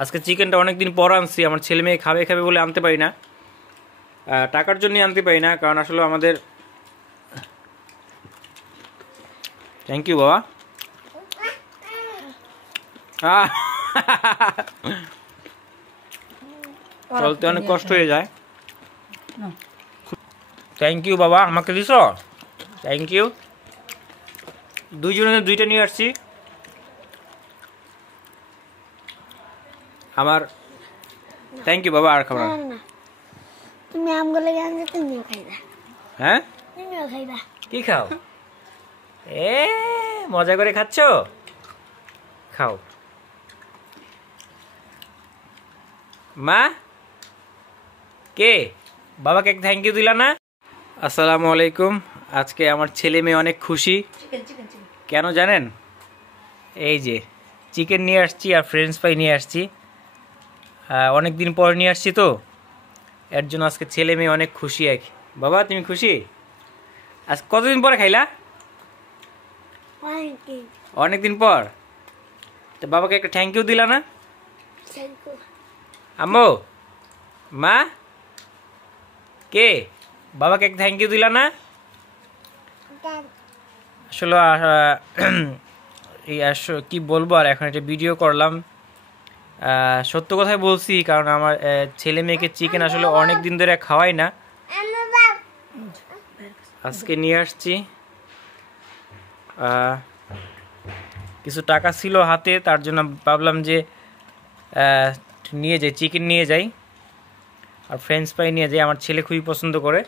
আজকে চিকেনটা অনেকদিন পর আনছি। আমার ছেলে মেয়ে খাবে খাবে বলে আনতে পারি না, টাকার জন্য আনতে পারি না, কারণ আসলে আমাদের। থ্যাংক ইউ বাবা। চলতে অনেক কষ্ট হয়ে যায়। থ্যাংক ইউ বাবা, আমাকে দিছ, থ্যাংক ইউ। দুইজনে দুইটা নিয়ে আসছি। আমার থ্যাংক ইউ বাবা। আর খাবার তুমি আমগুলো আনলে তুমিও খাইবা। হ্যাঁ, তুমিও খাইবা। কি খাও? মজা করে খাচ্ছ, খাও। মা কে বাবাকে থ্যাংক ইউ দিলা না? আসসালামু আলাইকুম। আজকে আমার ছেলে মেয়ে অনেক খুশি। কেন জানেন? এই যে চিকেন নিয়ে আসছি আর ফ্রেঞ্চ ফ্রাই নিয়ে আসছি। অনেক দিন পর নিয়ে আসছি তো, এর জন্য আজকে ছেলে মেয়ে অনেক খুশি। বাবা তুমি খুশি? আজ কতদিন পরে খাইলা? অনেকদিন পর। তো বাবাকে একটা থ্যাংক ইউ দিলা না? আম্মু, মা কে বাবাকে একটা থ্যাংক ইউ দিলা না? আসলে কি বলবো আর, এখন একটা ভিডিও করলাম। সত্য কথাই বলছি, কারণ আমার ছেলে মেয়েকে চিকেন আসলে অনেক দিন ধরে খাওয়াই না। আজকে নিয়ে আসছি। কিছু টাকা ছিল হাতে, তার জন্য ভাবলাম যে নিয়ে যাই, চিকেন নিয়ে যাই আর ফ্রেঞ্চ ফ্রাই নিয়ে যাই। আমার ছেলে খুবই পছন্দ করে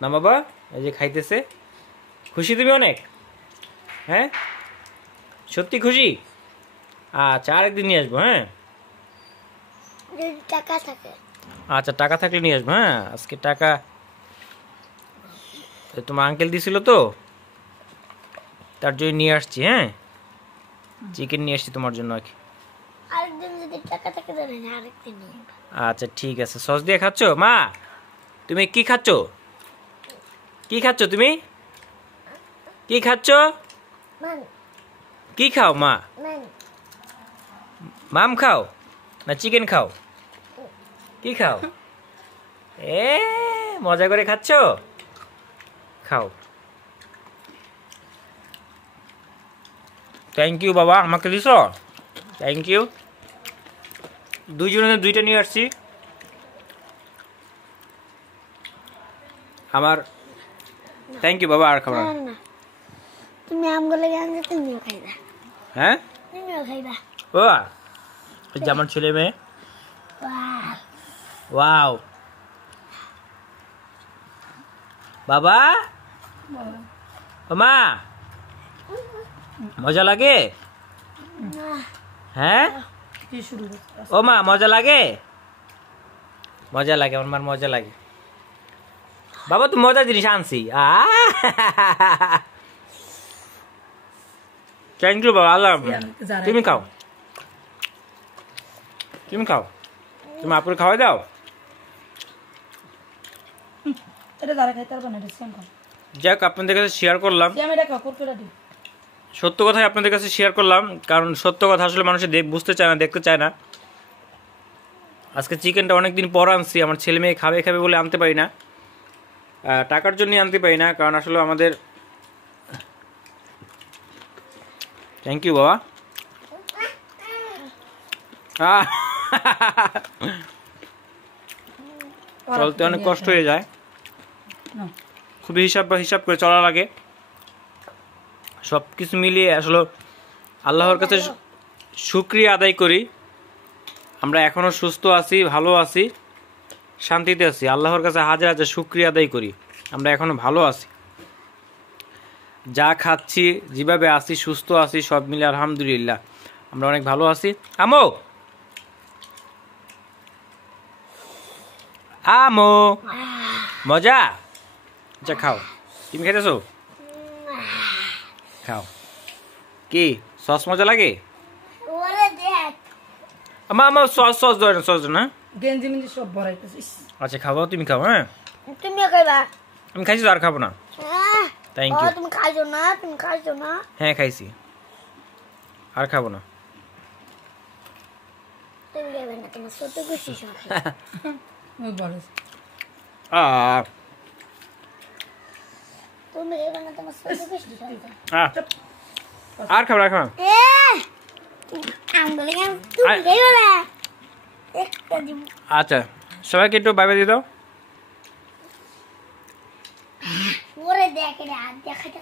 না বাবা, এই যে খাইতেছে। খুশি তুমি অনেক? হ্যাঁ সত্যি খুশি? আচ্ছা আরেকদিন নিয়ে আসবো। হ্যাঁ টাকা থাকে। আচ্ছা টাকা থাকলে নিয়ে আসবো। হ্যাঁ আজকে টাকা তোমার আঙ্কেল দিছিল তো, তার জন্য নিয়ে আসছি। হ্যাঁ চিকেন নিয়ে আসছি তোমার জন্য। আরেকদিন যদি টাকা থাকে তাহলে আরেকদিন নিয়ে। আচ্ছা ঠিক আছে। সস দিয়ে খাচ্ছ? মা তুমি কি খাচ্ছ? কি খাচ্ছ তুমি? কি খাচ্ছ? কি খাও মা? মাম খাও না চিকেন খাও? কি খাও? মজা করে খাচ্ছ, খাও। থ্যাংক ইউ বাবা, আমাকে দিছ, থ্যাংক ইউ। দুইজনে দুইটা নিয়ে আসছি। আমার থ্যাংক ইউ বাবা। আর খাবার তুমি আমগুলো আনলে তুমিও খাইবা। হ্যাঁ তুমিও খাইবা। ও আমার ছেলে মেয়ে। ওয়াও বাবা, ও মা মজা লাগে? হ্যাঁ ও মা মজা লাগে? মজা লাগে, আমার মার মজা লাগে। বাবা তুমি মজার জিনিস আনছি। থ্যাংক ইউ বাবা, আল্লাহ। তুমি খাও, তুমি খাও, তুমি আপুর খাওয়াই দাও। যাক আপনাদের কাছে শেয়ার করলাম, সত্য কথাই আপনাদের কাছে শেয়ার করলাম, কারণ সত্য কথা আসলে মানুষে বুঝতে চায় না, দেখতে চায় না। আজকে চিকেনটা অনেকদিন পর আনছি। আমার ছেলে মেয়ে খাবে খাবে বলে আনতে পারি না, টাকার জন্য আনতে পারি না, কারণ আসলে আমাদের। থ্যাংক ইউ বাবা। চলতে অনেক কষ্ট হয়ে যায়, খুবই হিসাব করে চলা লাগে। সব কিছু মিলিয়ে আসলে আল্লাহর কাছে শুকরিয়া আদায় করি, আমরা এখনো সুস্থ আছি, ভালো আছি, শান্তিতে আছি। আল্লাহর কাছে হাজার হাজার শুকরিয়া আদায় করি, আমরা এখনো ভালো আছি, যা খাচ্ছি, যেভাবে আছি, সুস্থ আছি, সব মিলে আলহামদুলিল্লাহ আমরা অনেক ভালো আছি। আমো আমো মজা? আচ্ছা খাও, তুমি খেতেছো? খাও। কি সস মজা লাগে? আমার সস ধরে না, সস না গেঞ্জি মিঞ্জি সব ভরাইতেছিস। আচ্ছা খাবো, তুমি খাও। হ্যাঁ তুমিও খাইবা। আমি খাইছি তো, আর খাবো না। Thank you. তুমি খাইছো না? তুমি খাইছো না? হ্যাঁ খাইছি, আর খাবো না। তুমি খাইবে না তোমার ছোট গোষ্ঠী সব ওই বড় আহ, তুমি খাইবে না তোমার ছোট গোষ্ঠী সব আহ। আর খাবার আর খাবার এ আমগুলো কেন তুমি খাইবে না একটা দিব আচ্ছা সবাইকে একটু বাই বাই দিয়ে দাও ওরে দেখে রে আর দেখাইতে